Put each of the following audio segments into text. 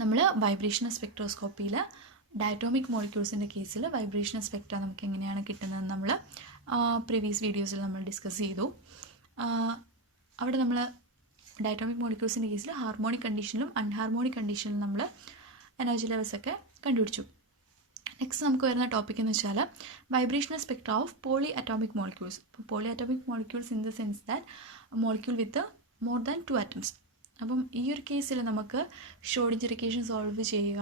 നമ്മൾ vibrational സ്പെക്ട്രോസ്കോപ്പിയിൽ diatomic മോളിക്യൂൾസിൻ്റെ കേസിൽ vibrational Spectra നമുക്ക് എങ്ങനെയാണ് കിട്ടുന്നതെന്ന് നമ്മൾ പ്രീവിയസ് വീഡിയോസിൽ നമ്മൾ ഡിസ്കസ് ചെയ്തു. അവിടെ നമ്മൾ ഡയറ്റോമിക് മോളിക്യൂൾസിൻ്റെ കേസിൽ ഹാർമോണിക് കണ്ടീഷനിലും അൺഹാർമോണിക് കണ്ടീഷനിലും നമ്മൾ എനർജി ലെവൽസൊക്കെ കണ്ടുപിടിച്ചു. നെക്സ്റ്റ് നമുക്ക് വരുന്ന ടോപ്പിക് എന്ന് വെച്ചാൽ vibrational spectra of poly atomic molecules. അപ്പോൾ poly atomic molecules in the sense that molecule with more than 2 atoms. അപ്പം ഈ ഒരു കേസിൽ നമുക്ക് ഷ്രോഡിഞ്ചർ ഇക്വേഷൻ സോൾവ് ചെയ്യുക,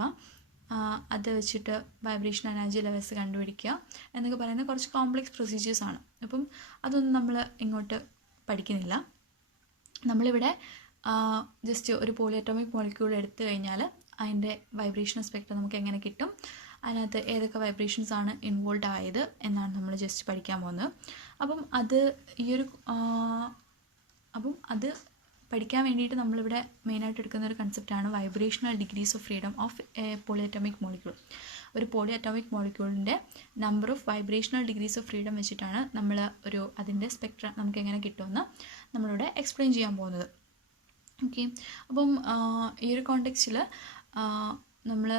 അത് വെച്ചിട്ട് വൈബ്രേഷൻ എനർജി ലെവൽസ് കണ്ടുപിടിക്കുക എന്നൊക്കെ പറയുന്ന കുറച്ച് കോംപ്ലക്സ് പ്രൊസീജിയേഴ്സാണ്. അപ്പം അതൊന്നും നമ്മൾ ഇങ്ങോട്ട് പഠിക്കുന്നില്ല. നമ്മളിവിടെ ജസ്റ്റ് ഒരു പോളി അറ്റോമിക് മോളിക്യൂൾ എടുത്തു കഴിഞ്ഞാൽ അതിൻ്റെ വൈബ്രേഷണൽ സ്പെക്ട്ര നമുക്ക് എങ്ങനെ കിട്ടും, അതിനകത്ത് ഏതൊക്കെ വൈബ്രേഷൻസ് ആണ് ഇൻവോൾവ് ആയത് എന്നാണ് നമ്മൾ ജസ്റ്റ് പഠിക്കാൻ പോകുന്നത്. അപ്പം അത് പഠിക്കാൻ വേണ്ടിയിട്ട് നമ്മളിവിടെ മെയിനായിട്ട് എടുക്കുന്ന ഒരു കൺസെപ്റ്റാണ് vibrational degrees of freedom of a poly atomic molecule. ഒരു പോളി അറ്റോമിക് മോളിക്യൂളിൻ്റെ number of vibrational degrees of freedom വെച്ചിട്ടാണ് നമ്മൾ അതിൻ്റെ സ്പെക്ട്ര നമുക്ക് എങ്ങനെ കിട്ടുമെന്ന് നമ്മളിവിടെ എക്സ്പ്ലെയിൻ ചെയ്യാൻ പോകുന്നത്. ഓക്കെ, അപ്പം ഈ ഒരു കോണ്ടെക്സ്റ്റിൽ നമ്മൾ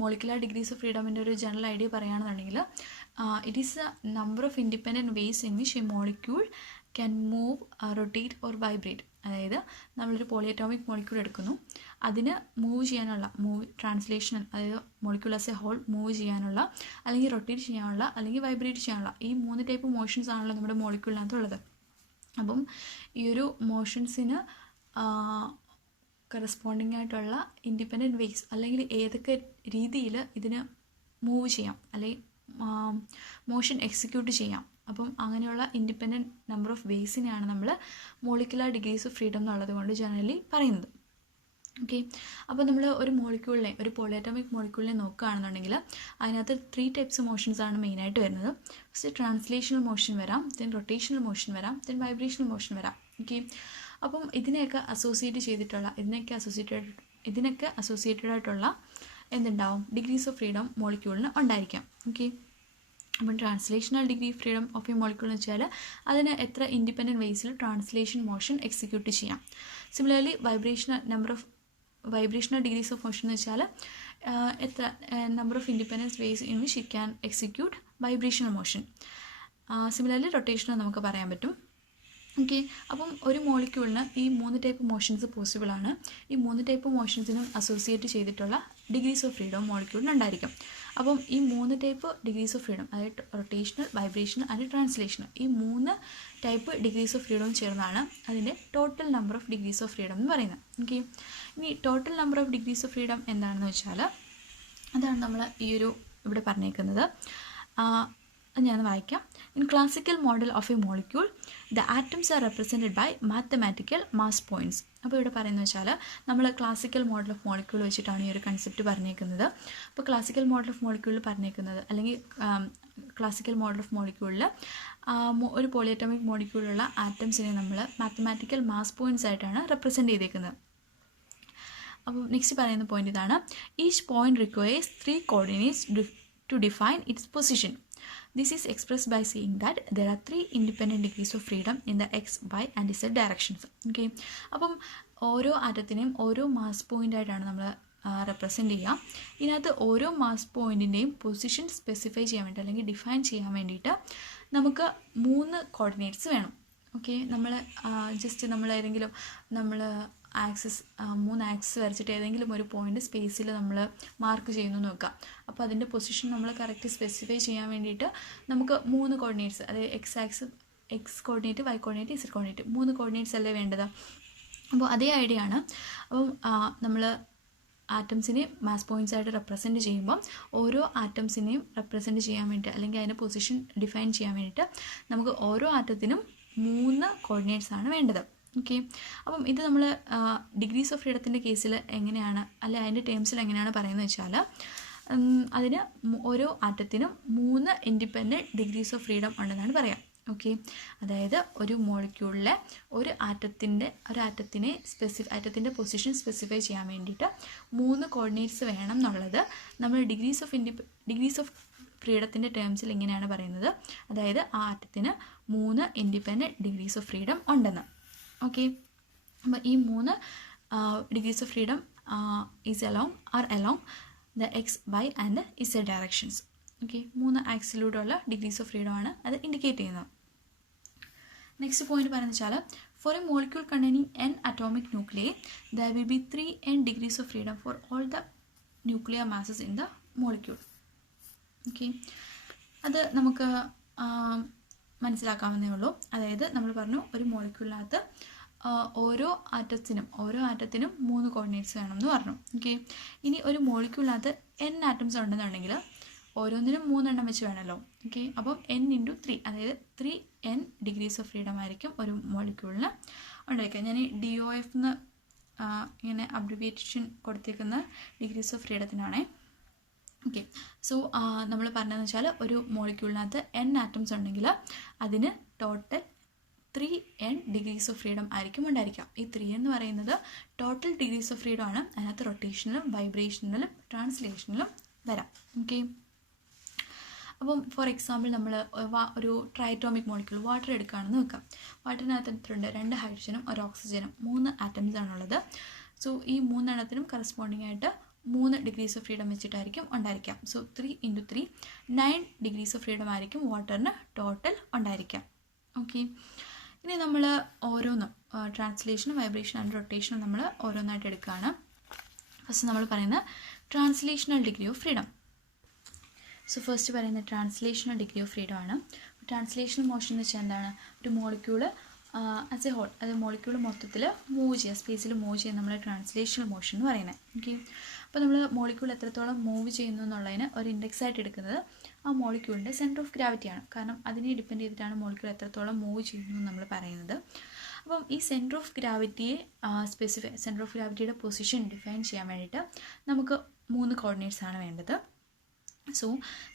മോളിക്കുലർ ഡിഗ്രീസ് ഓഫ് ഫ്രീഡമിൻ്റെ ഒരു ജനറൽ ഐഡിയ പറയുകയാണെന്നുണ്ടെങ്കിൽ it is A number of independent ways in which A molecule can move, rotate or vibrate. അതായത് നമ്മളൊരു പോളിയറ്റോമിക് മോളിക്യൂൾ എടുക്കുന്നു, അതിന് മൂവ് ചെയ്യാനുള്ള ട്രാൻസ്ലേഷണൽ, അതായത് molecule as a whole move ചെയ്യാനുള്ള, അല്ലെങ്കിൽ റൊട്ടേറ്റ് ചെയ്യാനുള്ള, അല്ലെങ്കിൽ വൈബ്രേറ്റ് ചെയ്യാനുള്ള ഈ 3 ടൈപ്പ് മോഷൻസ് ആണല്ലോ നമ്മുടെ മോളിക്യൂളിനകത്തുള്ളത്. അപ്പം ഈ ഒരു മോഷൻസിന് കറസ്പോണ്ടിങ് ആയിട്ടുള്ള ഇൻഡിപെൻഡൻറ്റ് വേസ്, അല്ലെങ്കിൽ ഏതൊക്കെ രീതിയിൽ ഇതിന് മൂവ് ചെയ്യാം അല്ലെങ്കിൽ മോഷൻ എക്സിക്യൂട്ട് ചെയ്യാം, അപ്പം അങ്ങനെയുള്ള ഇൻഡിപെൻഡൻറ്റ് നമ്പർ ഓഫ് വേസിനെയാണ് നമ്മൾ മോളിക്കുലർ ഡിഗ്രീസ് ഓഫ് ഫ്രീഡം എന്നുള്ളത് കൊണ്ട് ജനറലി പറയുന്നത്. ഓക്കെ, അപ്പോൾ നമ്മൾ ഒരു മോളിക്യൂളിനെ, ഒരു പോളിയറ്റോമിക് മോളിക്യൂളിനെ നോക്കുകയാണെന്നുണ്ടെങ്കിൽ അതിനകത്ത് 3 ടൈപ്സ് മോഷൻസ് ആണ് മെയിനായിട്ട് വരുന്നത്. ഫസ്റ്റ് ട്രാൻസ്ലേഷണൽ മോഷൻ വരാം, ദെൻ റൊട്ടേഷണൽ മോഷൻ വരാം, ദെൻ വൈബ്രേഷണൽ മോഷൻ വരാം. ഓക്കെ, അപ്പം ഇതിനെയൊക്കെ അസോസിയേറ്റഡ് ആയിട്ടുള്ള എന്തുണ്ടാവും, ഡിഗ്രീസ് ഓഫ് ഫ്രീഡം മോളിക്യൂളിന് ഉണ്ടായിരിക്കാം. ഓക്കെ, അപ്പം translational degree freedom of a molecule എന്ന് വെച്ചാൽ അതിന് എത്ര ഇൻഡിപെൻഡൻറ്റ് വേസിൽ ട്രാൻസ്ലേഷൻ മോഷൻ എക്സിക്യൂട്ട് ചെയ്യാം. Similarly vibrational degrees of motion എന്ന് വെച്ചാൽ എത്ര number of independence ways in which it can execute vibrational motion. Similarly rotational നമുക്ക് പറയാൻ പറ്റും. ഓക്കെ, അപ്പം ഒരു മോളിക്യൂളിന് ഈ 3 ടൈപ്പ് മോഷൻസ് പോസിബിൾ ആണ്. ഈ 3 ടൈപ്പ് മോഷൻസിനും അസോസിയേറ്റ് ചെയ്തിട്ടുള്ള ഡിഗ്രീസ് ഓഫ് ഫ്രീഡം മോളിക്യൂളിന് ഉണ്ടായിരിക്കും. അപ്പം ഈ 3 ടൈപ്പ് ഡിഗ്രീസ് ഓഫ് ഫ്രീഡം, അതായത് റൊട്ടേഷണൽ, വൈബ്രേഷണൽ ആൻഡ് ട്രാൻസ്ലേഷണൽ, ഈ 3 ടൈപ്പ് ഡിഗ്രീസ് ഓഫ് ഫ്രീഡം ചേർന്നാണ് അതിൻ്റെ total number of degrees of freedom എന്ന് പറയുന്നത്. ഓക്കെ, ഇനി total number of degrees of freedom എന്താണെന്ന് വെച്ചാൽ അതാണ് നമ്മൾ ഇവിടെ പറഞ്ഞേക്കുന്നത്. ഞാൻ വായിക്കാം. In classical model of a molecule the atoms are represented by mathematical mass points. അപ്പോൾ ഇവിടെ പറയുന്നത് വെച്ചാൽ നമ്മൾ ക്ലാസിക്കൽ മോഡൽ ഓഫ് മോളിക്യൂൾ വെച്ചിട്ടാണ് ഈ ഒരു കൺസെപ്റ്റ് പറഞ്ഞേക്കുന്നത്. അപ്പോൾ ക്ലാസിക്കൽ മോഡൽ ഓഫ് മോളിക്യൂളിൽ പറഞ്ഞേക്കുന്നത്, അല്ലെങ്കിൽ ക്ലാസിക്കൽ മോഡൽ ഓഫ് മോളിക്യൂളിൽ ഒരു പോളിയറ്റോമിക് മോളിക്യൂളിലുള്ള ആറ്റംസിനെ നമ്മൾ മാത്തമാറ്റിക്കൽ മാസ് പോയിൻറ്റ്സ് ആയിട്ടാണ് റെപ്രസെൻറ്റ് ചെയ്തേക്കുന്നത്. അപ്പോൾ നെക്സ്റ്റ് പറയുന്ന പോയിന്റ് ഇതാണ്. Each point requires 3 coordinates to define its position. This is expressed by saying that there are 3 independent degrees of freedom in the x, y and z directions. Okay, അപ്പം ഓരോ ആറ്റത്തിനെയും ഓരോ mass point ആയിട്ടാണ് നമ്മൾ represent ചെയ്യുക. ഇതിനകത്ത് ഓരോ mass പോയിൻറ്റിൻ്റെയും position specify ചെയ്യാൻ വേണ്ടി, അല്ലെങ്കിൽ ഡിഫൈൻ ചെയ്യാൻ വേണ്ടിയിട്ട് നമുക്ക് 3 കോർഡിനേറ്റ്സ് വേണം. ഓക്കെ, നമ്മൾ ആക്സിസ് 3 ആക്സിസ് വരച്ചിട്ട് ഏതെങ്കിലും ഒരു പോയിന്റ് സ്പേസിൽ നമ്മൾ മാർക്ക് ചെയ്യുന്നു നോക്കുക. അപ്പോൾ അതിൻ്റെ പൊസിഷൻ നമ്മൾ കറക്റ്റ് സ്പെസിഫൈ ചെയ്യാൻ വേണ്ടിയിട്ട് നമുക്ക് 3 കോർഡിനേറ്റ്സ്, അതായത് X coordinate, Y coordinate, Z coordinate, 3 coordinates അല്ലേ വേണ്ടത്. അപ്പോൾ അതേ ഐഡിയ ആണ്. അപ്പം നമ്മൾ ആറ്റംസിനെ മാസ് പോയിൻറ്റ്സ് ആയിട്ട് റെപ്രസെൻറ്റ് ചെയ്യുമ്പോൾ ഓരോ ആറ്റംസിനെയും റെപ്രസെൻറ്റ് ചെയ്യാൻ വേണ്ടിയിട്ട്, അല്ലെങ്കിൽ അതിൻ്റെ പൊസിഷൻ ഡിഫൈൻ ചെയ്യാൻ വേണ്ടിയിട്ട് നമുക്ക് ഓരോ ആറ്റത്തിനും 3 കോർഡിനേറ്റ്സ് ആണ് വേണ്ടത്. ഓക്കെ, അപ്പം ഇത് നമ്മൾ ഡിഗ്രീസ് ഓഫ് ഫ്രീഡത്തിൻ്റെ കേസിൽ എങ്ങനെയാണ്, അല്ലെ അതിൻ്റെ ടേംസിൽ എങ്ങനെയാണ് പറയുന്നത് വെച്ചാൽ അതിന് ഓരോ ആറ്റത്തിനും 3 ഇൻഡിപെൻഡൻറ്റ് ഡിഗ്രീസ് ഓഫ് ഫ്രീഡം ഉണ്ടെന്നാണ് പറയാം. ഓക്കെ, അതായത് ഒരു മോളിക്യൂളിലെ ഒരു ആറ്റത്തിൻ്റെ ആറ്റത്തിൻ്റെ പൊസിഷൻ സ്പെസിഫൈ ചെയ്യാൻ വേണ്ടിയിട്ട് 3 കോർഡിനേറ്റ്സ് വേണം എന്നുള്ളത് നമ്മൾ ഡിഗ്രീസ് ഓഫ് ഫ്രീഡത്തിൻ്റെ ടേംസിൽ ഇങ്ങനെയാണ് പറയുന്നത്. അതായത് ആ ആറ്റത്തിന് 3 ഇൻഡിപെൻഡൻറ്റ് ഡിഗ്രീസ് ഓഫ് ഫ്രീഡം ഉണ്ടെന്ന്. ഓക്കെ, അപ്പോൾ ഈ 3 degrees of freedom is along the x, y and z directions. Okay, 3 ആക്സിലൂടെയുള്ള ഡിഗ്രീസ് ഓഫ് ഫ്രീഡം ആണ് അത് ഇൻഡിക്കേറ്റ് ചെയ്യുന്നത്. നെക്സ്റ്റ് പോയിന്റ് പറയുന്നത് വെച്ചാൽ for a molecule containing n atomic nuclear there will be 3n degrees of freedom for all the nuclear masses in the molecule. Okay, അത് നമുക്ക് മനസ്സിലാക്കാവുന്നേ ഉള്ളൂ. അതായത് നമ്മൾ പറഞ്ഞു ഒരു മോളിക്യൂളിനകത്ത് ഓരോ ആറ്റത്തിനും 3 കോർഡിനേറ്റ്സ് വേണമെന്ന് പറഞ്ഞു. ഓക്കെ, ഇനി ഒരു മോളിക്യൂളിനകത്ത് n ആറ്റംസ് ഉണ്ടെന്നുണ്ടെങ്കിൽ ഓരോന്നിനും 3 എണ്ണം വെച്ച് വേണമല്ലോ. ഓക്കെ, അപ്പം n×3 അതായത് 3n ഡിഗ്രീസ് ഓഫ് ഫ്രീഡം ആയിരിക്കും ഒരു മോളിക്യൂളിന് ഉണ്ടായിരിക്കുക. ഞാൻ DOF എന്ന് ഇങ്ങനെ അബ്രിവിയേഷൻ കൊടുത്തിരിക്കുന്ന ഡിഗ്രീസ് ഓഫ് ഫ്രീഡത്തിനാണേ. ഓക്കെ, സോ നമ്മൾ പറഞ്ഞതെന്ന് വെച്ചാൽ ഒരു മോളിക്യൂളിനകത്ത് n ആറ്റംസ് ഉണ്ടെങ്കിൽ അതിന് total 3n degrees of freedom ആയിരിക്കും ഉണ്ടായിരിക്കുക. ഈ 3 എന്ന് പറയുന്നത് ടോട്ടൽ ഡിഗ്രീസ് ഓഫ് ഫ്രീഡം ആണ്. അതിനകത്ത് റൊട്ടേഷനിലും വൈബ്രേഷനിലും ട്രാൻസ്ലേഷനിലും വരാം. ഓക്കെ, അപ്പം ഫോർ എക്സാമ്പിൾ നമ്മൾ ഒരു ട്രൈറ്റോമിക് മോളിക്യൂൾ വാട്ടർ എടുക്കുകയാണെന്ന് വെക്കാം. വാട്ടറിനകത്ത് എത്രയുണ്ട്? 2 ഹൈഡ്രജനും 1 ഓക്സിജനും 3 ആറ്റംസ് ആണുള്ളത്. സോ ഈ 3 എണ്ണത്തിനും കറസ്പോണ്ടിങ് ആയിട്ട് 3 ഡിഗ്രീസ് ഓഫ് ഫ്രീഡം വെച്ചിട്ടായിരിക്കും ഉണ്ടായിരിക്കാം. സോ 3×3 9 ഡിഗ്രീസ് ഓഫ് ഫ്രീഡം ആയിരിക്കും വാട്ടറിന് ടോട്ടൽ ഉണ്ടായിരിക്കാം. ഓക്കെ, ഇനി നമ്മൾ ഓരോന്നും ട്രാൻസ്ലേഷനും വൈബ്രേഷൻ ആൻഡ് റൊട്ടേഷനും നമ്മൾ ഓരോന്നായിട്ട് എടുക്കുകയാണ്. ഫസ്റ്റ് നമ്മൾ പറയുന്ന translational degree of freedom. So first പറയുന്ന ട്രാൻസ്ലേഷണൽ ഡിഗ്രി ഓഫ് ഫ്രീഡം ആണ്. ട്രാൻസ്ലേഷണൽ മോഷൻ എന്ന് വെച്ചാൽ എന്താണ്? ഒരു മോളിക്യൂള് ആസ് എ ഹോൾ, അത് മോളിക്യൂൾ മൊത്തത്തിൽ മൂവ് ചെയ്യുക, സ്പേസിൽ മൂവ് ചെയ്യുക, നമ്മൾ ട്രാൻസ്ലേഷണൽ മോഷൻ എന്ന് പറയുന്നത്. ഓക്കെ, അപ്പോൾ നമ്മൾ മോളിക്യൂൾ എത്രത്തോളം മൂവ് ചെയ്യുന്നു എന്നുള്ളതിന് ഒരു ഇൻഡെക്സ് ആയിട്ട് എടുക്കുന്നത് ആ മോളിക്യൂളിൻ്റെ സെൻറ്റർ ഓഫ് ഗ്രാവിറ്റിയാണ്. കാരണം അതിനെ ഡിപ്പെൻഡ് ചെയ്തിട്ടാണ് മോളിക്യൂൾ എത്രത്തോളം മൂവ് ചെയ്യുന്നു എന്ന് നമ്മൾ പറയുന്നത്. അപ്പം ഈ സെൻറ്റർ ഓഫ് ഗ്രാവിറ്റിയെ സെൻറ്റർ ഓഫ് ഗ്രാവിറ്റിയുടെ പൊസിഷൻ ഡിഫൈൻ ചെയ്യാൻ വേണ്ടിയിട്ട് നമുക്ക് 3 കോർഡിനേറ്റ്സ് ആണ് വേണ്ടത്. So,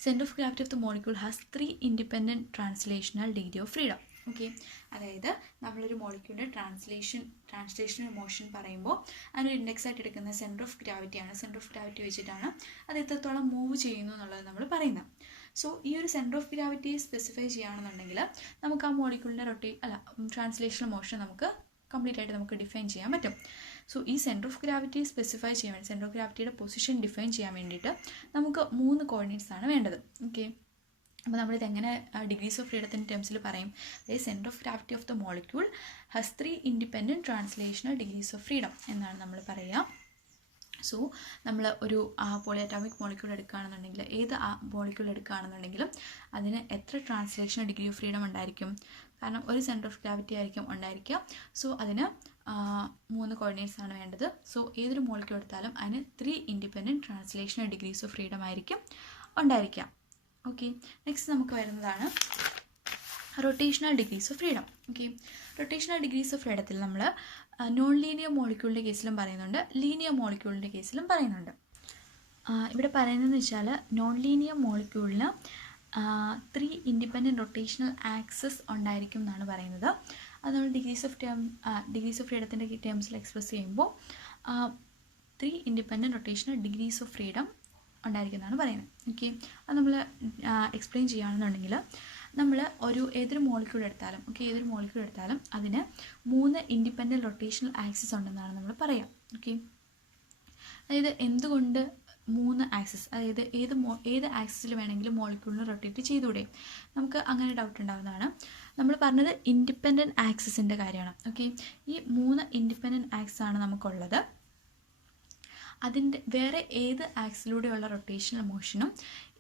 center of gravity of the molecule has 3 independent translational degree of freedom. Okay, അതായത് നമ്മളൊരു മോളിക്യൂളിൻ്റെ ട്രാൻസ്ലേഷണൽ മോഷൻ പറയുമ്പോൾ അതിനൊരു ഇൻഡെക്സ് ആയിട്ട് എടുക്കുന്ന സെൻറ്റർ ഓഫ് ഗ്രാവിറ്റിയാണ്. സെൻറ്റർ ഓഫ് ഗ്രാവിറ്റി വെച്ചിട്ടാണ് അത് എത്രത്തോളം മൂവ് ചെയ്യുന്നു എന്നുള്ളത് നമ്മൾ പറയുന്നത്. സോ ഈ ഒരു സെൻറ്റർ ഓഫ് ഗ്രാവിറ്റി സ്പെസിഫൈ ചെയ്യുകയാണെന്നുണ്ടെങ്കിൽ നമുക്ക് ആ മോളിക്യൂളിൻ്റെ ട്രാൻസ്ലേഷണൽ മോഷൻ നമുക്ക് കംപ്ലീറ്റ് ആയിട്ട് നമുക്ക് ഡിഫൈൻ ചെയ്യാൻ പറ്റും. സോ ഈ സെൻറ്റർ ഓഫ് ഗ്രാവിറ്റി സ്പെസിഫൈ ചെയ്യാൻ വേണ്ടി, സെൻറ്റർ ഓഫ് ഗ്രാവിറ്റിയുടെ പൊസിഷൻ ഡിഫൈൻ ചെയ്യാൻ വേണ്ടിയിട്ട് നമുക്ക് 3 കോർഡിനേറ്റ്സ് ആണ് വേണ്ടത്. ഓക്കെ, അപ്പോൾ നമ്മളിത് എങ്ങനെ ഡിഗ്രീസ് ഓഫ് ഫ്രീഡത്തിൻ്റെ ടേംസിൽ പറയും? അതായത് centre of gravity of the molecule has 3 independent translational degrees of freedom എന്നാണ് നമ്മൾ പറയുക. സോ നമ്മൾ ഒരു പോളിഅറ്റോമിക് മോളിക്യൂൾ എടുക്കുകയാണെന്നുണ്ടെങ്കിൽ, ഏത് മോളിക്യൂൾ എടുക്കുകയാണെന്നുണ്ടെങ്കിലും അതിന് എത്ര ട്രാൻസ്ലേഷണൽ ഡിഗ്രി ഓഫ് ഫ്രീഡം ഉണ്ടായിരിക്കും? കാരണം ഒരു സെൻറ്റർ ഓഫ് ഗ്രാവിറ്റി ആയിരിക്കും ഉണ്ടായിരിക്കുക. സോ അതിന് 3 കോർഡിനേറ്റ്സ് ആണ് വേണ്ടത്. സോ ഏതൊരു മോളിക്യൂൾ എടുത്താലും അതിന് 3 independent translational degrees of freedom ആയിരിക്കും ഉണ്ടായിരിക്കുക. ഓക്കെ, നെക്സ്റ്റ് നമുക്ക് വരുന്നതാണ് rotational degrees of freedom. Okay, rotational degrees of ഫ്രീഡത്തിൽ നമ്മൾ നോൺ ലീനിയർ മോളിക്യൂളിൻ്റെ കേസിലും പറയുന്നുണ്ട്, ലീനിയർ മോളിക്യൂളിൻ്റെ കേസിലും പറയുന്നുണ്ട്. ഇവിടെ പറയുന്നതെന്ന് വെച്ചാൽ നോൺ ലീനിയർ മോളിക്യൂളിന് 3 ഇൻഡിപെൻഡൻറ്റ് റൊട്ടേഷണൽ ആക്സസ് ഉണ്ടായിരിക്കും എന്നാണ് പറയുന്നത്. അത് നമ്മൾ ഡിഗ്രീസ് ഓഫ് ഫ്രീഡത്തിൻ്റെ ടേംസിൽ എക്സ്പ്രസ് ചെയ്യുമ്പോൾ 3 independent rotational degrees of freedom ഉണ്ടായിരിക്കും എന്നാണ് പറയുന്നത്. ഓക്കെ, അത് നമ്മൾ എക്സ്പ്ലെയിൻ ചെയ്യുകയാണെന്നുണ്ടെങ്കിൽ നമ്മൾ ഏതൊരു മോളിക്യൂൾ എടുത്താലും അതിന് 3 ഇൻഡിപെൻഡൻറ്റ് റൊട്ടേഷണൽ ആക്സിസ് ഉണ്ടെന്നാണ് നമ്മൾ പറയുക. ഓക്കെ, അതായത് എന്തുകൊണ്ട് 3 ആക്സിസ്, അതായത് ഏത് ആക്സിസിൽ വേണമെങ്കിലും മോളിക്യൂളിന് റൊട്ടേറ്റ് ചെയ്തുകൂടെ? നമുക്ക് അങ്ങനെ ഡൗട്ട് ഉണ്ടാകുന്നതാണ്. നമ്മൾ പറഞ്ഞത് ഇൻഡിപെൻഡൻറ്റ് ആക്സിസിൻ്റെ കാര്യമാണ്. ഓക്കെ, ഈ 3 ഇൻഡിപെൻഡൻറ്റ് ആക്സിസ് ആണ് നമുക്കുള്ളത്. അതിൻ്റെ വേറെ ഏത് ആക്സിലൂടെയുള്ള റൊട്ടേഷണൽ മോഷനും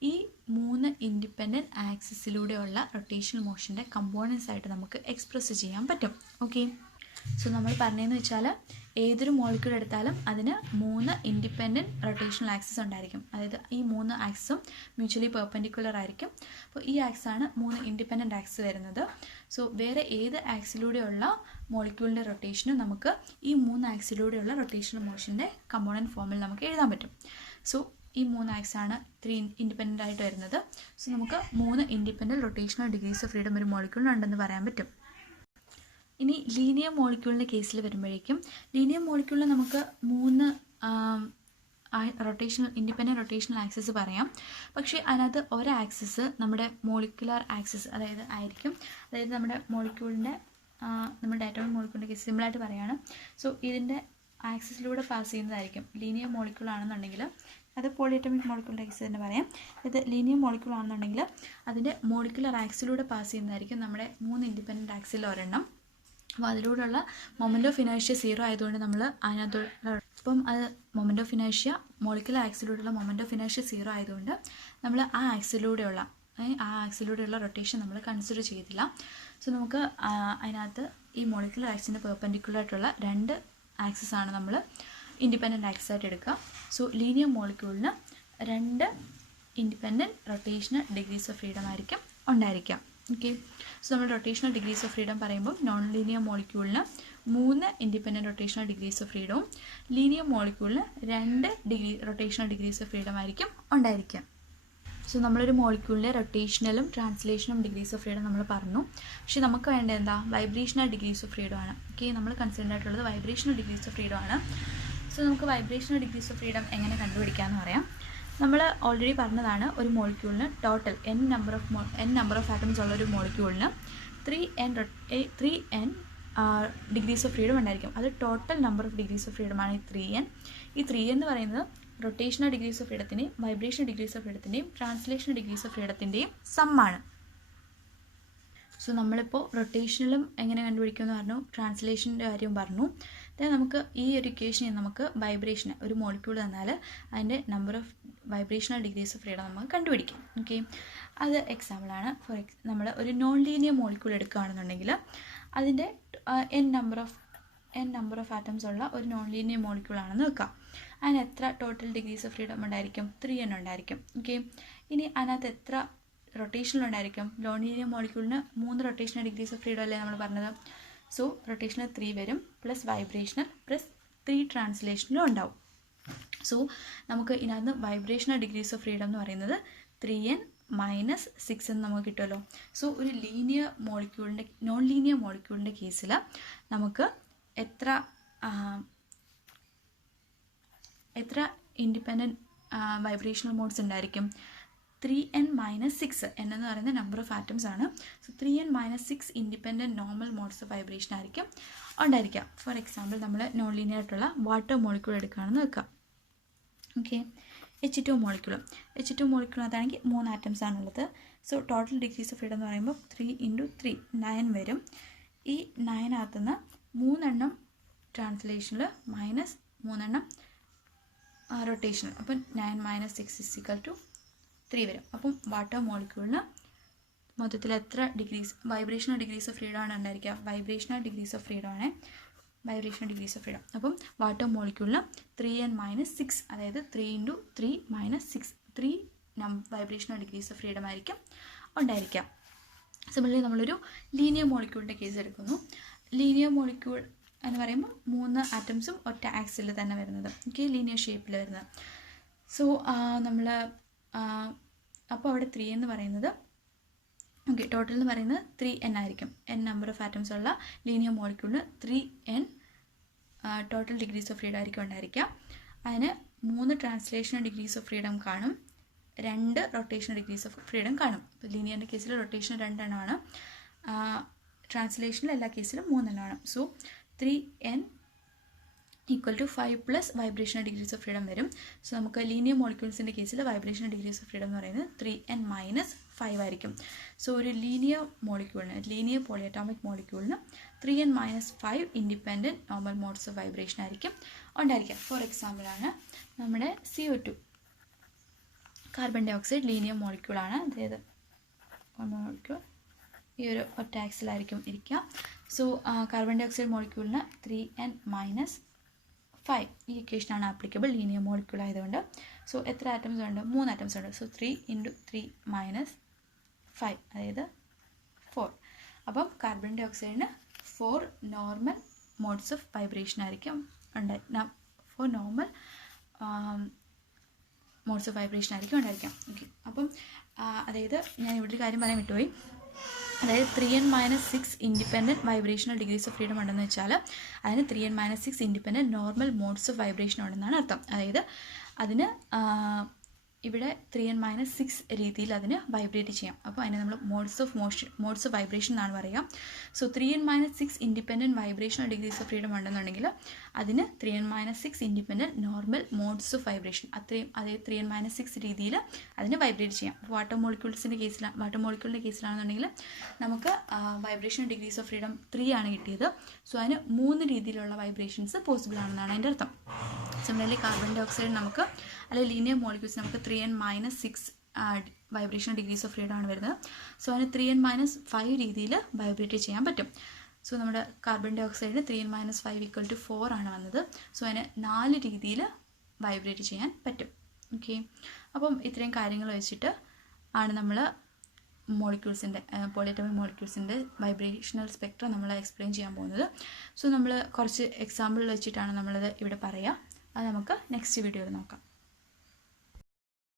ഈ 3 ഇൻഡിപെൻഡൻറ്റ് ആക്സിസിലൂടെയുള്ള റൊട്ടേഷണൽ മോഷൻ്റെ കമ്പോണൻസ് ആയിട്ട് നമുക്ക് എക്സ്പ്രസ് ചെയ്യാൻ പറ്റും. ഓക്കെ, സോ നമ്മൾ പറഞ്ഞതെന്ന് വെച്ചാൽ ഏതൊരു മോളിക്യൂൾ എടുത്താലും അതിന് 3 ഇൻഡിപെൻഡൻറ്റ് റൊട്ടേഷണൽ ആക്സിസ് ഉണ്ടായിരിക്കും. അതായത് ഈ 3 ആക്സിസും മ്യൂച്വലി പെർപെൻഡിക്കുലർ ആയിരിക്കും. അപ്പോൾ ഈ ആക്സാണ് 3 ഇൻഡിപെൻഡൻറ്റ് ആക്സിസ് വരുന്നത്. സോ വേറെ ഏത് ആക്സിലൂടെയുള്ള മോളിക്യൂളിൻ്റെ റൊട്ടേഷനും നമുക്ക് ഈ 3 ആക്സിലൂടെയുള്ള റൊട്ടേഷണൽ മോഷൻ്റെ കമ്പോണൻറ്റ് ഫോമിൽ നമുക്ക് എഴുതാൻ പറ്റും. സോ ഈ 3 ആക്സാണ് 3 ഇൻഡിപെൻഡൻ്റ് ആയിട്ട് വരുന്നത്. സോ നമുക്ക് 3 independent rotational degrees of freedom ഒരു മോളിക്യൂളിനുണ്ടെന്ന് പറയാൻ പറ്റും. ഇനി ലീനിയർ മോളിക്യൂളിൻ്റെ കേസിൽ വരുമ്പോഴേക്കും ലീനിയർ മോളിക്യൂളിൽ നമുക്ക് 3 ഇൻഡിപെൻഡൻറ്റ് റൊട്ടേഷണൽ ആക്സിസ് പറയാം. പക്ഷേ അതിനകത്ത് ഒരു ആക്സിസ് നമ്മുടെ മോളിക്കുലർ ആക്സിസ് ആയിരിക്കും. അതായത് നമ്മുടെ മോളിക്യൂളിൻ്റെ നമ്മുടെ ആറ്റോമിക് മോളിക്യൂളിൻ്റെ കേസ് സിമ്പിളായിട്ട് പറയുകയാണ്. സോ ഇതിൻ്റെ ആക്സിസിലൂടെ പാസ് ചെയ്യുന്നതായിരിക്കും. ലീനിയർ മോളിക്യൂൾ ആണെന്നുണ്ടെങ്കിൽ അത് പോളിഅറ്റോമിക് മോളിക്യൂളിൻ്റെ കേസ് തന്നെ പറയാം. ഇത് ലീനിയർ മോളിക്യൂൾ ആണെന്നുണ്ടെങ്കിൽ അതിൻ്റെ മോളിക്കുലർ ആക്സിലൂടെ പാസ് ചെയ്യുന്നതായിരിക്കും നമ്മുടെ 3 ഇൻഡിപെൻഡൻറ്റ് ആക്സിൽ ഒരെണ്ണം. അപ്പോൾ അതിലൂടെയുള്ള മൊമെൻ്റ് ഓഫ് ഇനേർഷ്യ 0 ആയതുകൊണ്ട് നമ്മൾ അതിനകത്ത് ഇപ്പം അത് മൊമെൻ്റ് ഓഫ് ഇനേർഷ്യ മോളിക്കുലർ ആക്സിലൂടെയുള്ള മൊമെൻ്റ് ഓഫ് ഇനേർഷ്യ 0 ആയതുകൊണ്ട് നമ്മൾ ആ ആക്സിലൂടെയുള്ള റൊട്ടേഷൻ നമ്മൾ കൺസിഡർ ചെയ്തില്ല. സോ നമുക്ക് അതിനകത്ത് ഈ മോളിക്കുലർ ആക്സിൻ്റെ പെർപെൻഡിക്കുലർ ആയിട്ടുള്ള 2 ആക്സിസ് ആണ് നമ്മൾ ഇൻഡിപെൻഡൻറ്റ് ആക്സിസ് ആയിട്ട് എടുക്കുക. സോ ലീനിയർ മോളിക്യൂളിന് 2 independent rotational degrees of freedom ആയിരിക്കും ഉണ്ടായിരിക്കുക. ഓക്കെ, സോ നമ്മൾ റൊട്ടേഷണൽ ഡിഗ്രീസ് ഓഫ് ഫ്രീഡം പറയുമ്പോൾ നോൺ ലീനിയർ മോളിക്യൂളിന് 3 ഇൻഡിപെൻഡൻറ്റ് റൊട്ടേഷണൽ ഡിഗ്രീസ് ഓഫ് ഫ്രീഡവും ലീനിയർ മോളിക്യൂളിന് 2 റൊട്ടേഷണൽ ഡിഗ്രീസ് ഓഫ് ഫ്രീഡം ആയിരിക്കും ഉണ്ടായിരിക്കുക. സോ നമ്മളൊരു മോളിക്യൂളിലെ റൊട്ടേഷണലും ട്രാൻസ്ലേഷനും ഡിഗ്രീസ് ഓഫ് ഫ്രീഡം നമ്മൾ പറഞ്ഞു. പക്ഷേ നമുക്ക് വേണ്ട എന്താ വൈബ്രേഷണൽ ഡിഗ്രീസ് ഓഫ് ഫ്രീഡം ആണ്. ഓക്കെ, നമ്മൾ കൺസിഡർ ആയിട്ടുള്ളത് വൈബ്രേഷണൽ ഡിഗ്രീസ് ഓഫ് ഫ്രീഡം ആണ്. സോ നമുക്ക് വൈബ്രേഷണൽ ഡിഗ്രീസ് ഓഫ് ഫ്രീഡം എങ്ങനെ കണ്ടുപിടിക്കാമെന്ന് പറയാം. നമ്മൾ ഓൾറെഡി പറഞ്ഞതാണ് ഒരു മോളിക്യൂളിന് total n number of atoms ഉള്ള ഒരു മോളിക്യൂളിന് 3n ഡിഗ്രീസ് ഓഫ് ഫ്രീഡം ഉണ്ടായിരിക്കും. അത് total number of degrees of ഫ്രീഡമാണ് ഈ 3n. ഈ 3n എന്ന് പറയുന്നത് റൊട്ടേഷണൽ ഡിഗ്രീസ് ഓഫ് ഫ്രീഡത്തിൻ്റെയും വൈബ്രേഷണൽ ഡിഗ്രീസ് ഓഫ് ഫ്രീഡത്തിൻ്റെയും ട്രാൻസ്ലേഷണൽ ഡിഗ്രീസ് ഓഫ് ഫ്രീഡത്തിൻ്റെയും സമ്മാണ്. സോ നമ്മളിപ്പോൾ റൊട്ടേഷനിലും എങ്ങനെ കണ്ടുപിടിക്കുമെന്ന് പറഞ്ഞു, ട്രാൻസ്ലേഷൻ്റെ കാര്യവും പറഞ്ഞു. നമുക്ക് ഈ ഒരു ഇക്വേഷനിൽ നമുക്ക് വൈബ്രേഷൻ ഒരു മോളിക്യൂൾ തന്നാൽ അതിൻ്റെ number of vibrational degrees of freedom നമുക്ക് കണ്ടുപിടിക്കാം. ഓക്കെ, അത് എക്സാമ്പിളാണ്. നമ്മൾ ഒരു നോൺ ലീനിയർ മോളിക്യൂൾ എടുക്കുകയാണെന്നുണ്ടെങ്കിൽ അതിൻ്റെ n നമ്പർ ഓഫ് ആറ്റംസ് ഉള്ള ഒരു നോൺ ലീനിയർ മോളിക്യൂൾ ആണെന്ന് വെക്കാം. അതിന് എത്ര ടോട്ടൽ ഡിഗ്രീസ് ഓഫ് ഫ്രീഡം ഉണ്ടായിരിക്കും? 3n ഉണ്ടായിരിക്കും. ഓക്കെ, ഇനി അതിനകത്ത് എത്ര റൊട്ടേഷണൽ ഉണ്ടായിരിക്കും? നോൺ ലീനിയർ മോളിക്യൂളിന് 3 റൊട്ടേഷണൽ ഡിഗ്രീസ് ഓഫ് ഫ്രീഡം അല്ലേ നമ്മൾ പറഞ്ഞത്. സോ റൊട്ടേഷണൽ 3 വരും, പ്ലസ് വൈബ്രേഷണൽ പ്ലസ് 3 ട്രാൻസ്ലേഷനിലും ഉണ്ടാവും. സോ നമുക്ക് ഇതിനകത്ത് വൈബ്രേഷണൽ ഡിഗ്രീസ് ഓഫ് ഫ്രീഡം എന്ന് പറയുന്നത് 3n മൈനസ് 6 എന്ന് നമുക്ക് കിട്ടുമല്ലോ. സോ ഒരു നോൺ ലീനിയർ മോളിക്യൂളിൻ്റെ കേസിൽ നമുക്ക് എത്ര ഇൻഡിപെൻഡൻറ്റ് വൈബ്രേഷണൽ മോഡ്സ് ഉണ്ടായിരിക്കും? 3n മൈനസ് 6 n എന്ന് പറയുന്ന നമ്പർ ഓഫ് ആറ്റംസ് ആണ്. So 3n minus 6 independent normal modes of vibration ആയിരിക്കും ഉണ്ടായിരിക്കുക. ഫോർ എക്സാമ്പിൾ നമ്മൾ നോൺ ലീനിയർ ആയിട്ടുള്ള വാട്ടർ മോളിക്യൂൾ എടുക്കുകയാണെന്ന് വെക്കാം. ഓക്കെ, H2 മോളിക്യൂളിനകത്താണെങ്കിൽ 3 ആറ്റംസ് ആണുള്ളത്. So total degrees of freedom എന്ന് പറയുമ്പോൾ 3 × 3 9 വരും. ഈ 9-അകത്തുനിന്ന് 3 എണ്ണം ട്രാൻസ്ലേഷനിൽ മൈനസ് 3 എണ്ണം റൊട്ടേഷണൽ. അപ്പം 9 മൈനസ് 6 = 3 വരും. അപ്പം വാട്ടർ മോളിക്യൂളിന് മൊത്തത്തിൽ എത്ര വൈബ്രേഷണൽ ഡിഗ്രീസ് ഓഫ് ഫ്രീഡം ആണ് ഉണ്ടായിരിക്കുക? Vibrational degrees of freedom. അപ്പം വാട്ടർ മോളിക്യൂളിന് 3n മൈനസ് 6, അതായത് 3 × 3 minus 6 3 vibrational degrees of freedom ആയിരിക്കും ഉണ്ടായിരിക്കുക. സിമിലർലി നമ്മളൊരു ലീനിയർ മോളിക്യൂളിൻ്റെ കേസ് എടുക്കുന്നു. ലീനിയർ മോളിക്യൂൾ എന്ന് പറയുമ്പോൾ 3 ആറ്റംസും ഒറ്റ ആക്സിൽ തന്നെ വരുന്നത്. ഓക്കെ, ലീനിയർ ഷേപ്പിൽ വരുന്നത്. സോ നമ്മൾ അപ്പോൾ അവിടെ 3 എന്ന് പറയുന്നത് ഓക്കെ ടോട്ടൽ എന്ന് പറയുന്നത് 3n ആയിരിക്കും. n നമ്പർ ഓഫ് ആറ്റംസ് ഉള്ള ലീനിയർ മോളിക്യൂളിന് 3n total degrees of freedom ആയിരിക്കും ഉണ്ടായിരിക്കുക. അതിന് 3 ട്രാൻസ്ലേഷണൽ ഡിഗ്രീസ് ഓഫ് ഫ്രീഡം കാണും, 2 റൊട്ടേഷണൽ ഡിഗ്രീസ് ഓഫ് ഫ്രീഡം കാണും. ഇപ്പോൾ ലീനിയറിൻ്റെ കേസിൽ റൊട്ടേഷൻ 2 എണ്ണമാണ്, ട്രാൻസ്ലേഷനിൽ എല്ലാ കേസിലും 3 എണ്ണമാണ്. So 3n = 5 plus vibrational degrees of freedom വരും. സോ നമുക്ക് ലീനിയർ മോളിക്യൂൾസിൻ്റെ കേസിൽ വൈബ്രേഷണൽ ഡിഗ്രീസ് ഓഫ് ഫ്രീഡം എന്ന് പറയുന്നത് 3n മൈനസ് 5 ആയിരിക്കും. സോ ഒരു ലീനിയർ പോളിഅറ്റോമിക് മോളിക്യൂളിന് 3n minus 5 independent normal modes of vibration ആയിരിക്കും ഉണ്ടായിരിക്കുക. ഫോർ എക്സാമ്പിളാണ് നമ്മുടെ CO2 carbon dioxide linear മോളിക്യൂളാണ്. അതായത് മോളിക്യൂൾ ഈ ഒരു ഒറ്റ ആക്സിലായിരിക്കും ഇരിക്കുക. സോ കാർബൺ ഡൈ ഓക്സൈഡ് മോളിക്യൂളിന് 3n മൈനസ് 5 ഈ ഇക്വേഷനാണ് ആപ്ലിക്കബിൾ ലീനിയർ മോളിക്യൂൾ ആയതുകൊണ്ട്. സോ എത്ര ആറ്റംസ് ഉണ്ട്? 3 ആറ്റംസ് ഉണ്ട്. സോ 3 × 3 മൈനസ് 5 അതായത് 4. അപ്പം കാർബൺ ഡൈ ഓക്സൈഡിന് 4 നോർമൽ മോഡ്സ് ഓഫ് വൈബ്രേഷൻ ആയിരിക്കും 4 നോർമൽ മോഡ്സ് ഓഫ് വൈബ്രേഷൻ ആയിരിക്കും ഉണ്ടായിരിക്കാം. ഓക്കെ, അപ്പം അതായത് ഞാൻ ഇവിടെ ഒരു കാര്യം പറയാൻ വിട്ടുപോയി. അതായത് 3n minus 6 independent vibrational degrees of freedom ഉണ്ടെന്ന് വെച്ചാൽ അതിന് 3n minus 6 independent normal modes of vibration ഉണ്ടെന്നാണ് അർത്ഥം. അതായത് അതിന് ഇവിടെ 3n-6 രീതിയിൽ അതിന് വൈബ്രേറ്റ് ചെയ്യാം. അപ്പോൾ അതിനെ നമ്മൾ മോഡ്സ് ഓഫ് വൈബ്രേഷൻ എന്നാണ് പറയുക. So 3n-6 independent vibrational degrees of freedom ഉണ്ടെന്നുണ്ടെങ്കിൽ അതിന് 3n-6 independent normal modes of vibration അതേ 3n-6 രീതിയിൽ അതിന് വൈബ്രേറ്റ് ചെയ്യാം. വാട്ടർ മോളിക്യൂളിൻ്റെ കേസിലാണെന്നുണ്ടെങ്കിൽ നമുക്ക് വൈബ്രേഷൻ ഡിഗ്രീസ് ഓഫ് ഫ്രീഡം 3 ആണ് കിട്ടിയത്. സോ അതിന് 3 രീതിയിലുള്ള വൈബ്രേഷൻസ് പോസിബിൾ ആണെന്നാണ് അതിൻ്റെ അർത്ഥം. സിമിലർലി കാർബൺ ഡൈ ഓക്സൈഡ് നമുക്ക് അല്ലെങ്കിൽ ലീനിയർ മോളിക്യൂൾസ് നമുക്ക് 3n-6 vibration degrees of freedom ആണ് വരുന്നത്. സോ അതിന് 3n-5 രീതിയിൽ വൈബ്രേറ്റ് ചെയ്യാൻ പറ്റും. സോ നമ്മുടെ കാർബൺ ഡൈ ഓക്സൈഡിന് 3n-5 = 4 ആണ് വന്നത്. സോ അതിന് 4 രീതിയിൽ വൈബ്രേറ്റ് ചെയ്യാൻ പറ്റും. ഓക്കെ, അപ്പം ഇത്രയും കാര്യങ്ങൾ വെച്ചിട്ട് ആണ് നമ്മൾ മോളിക്യൂൾസിൻ്റെ പോളിഅറ്റോമിക് മോളിക്യൂൾസിൻ്റെ വൈബ്രേഷണൽ സ്പെക്ട്രം നമ്മൾ എക്സ്പ്ലെയിൻ ചെയ്യാൻ പോകുന്നത്. സോ നമ്മൾ കുറച്ച് എക്സാമ്പിൾ വെച്ചിട്ടാണ് നമ്മളത് ഇവിടെ പറയുക. അത് നമുക്ക് നെക്സ്റ്റ് വീഡിയോയിൽ നോക്കാം.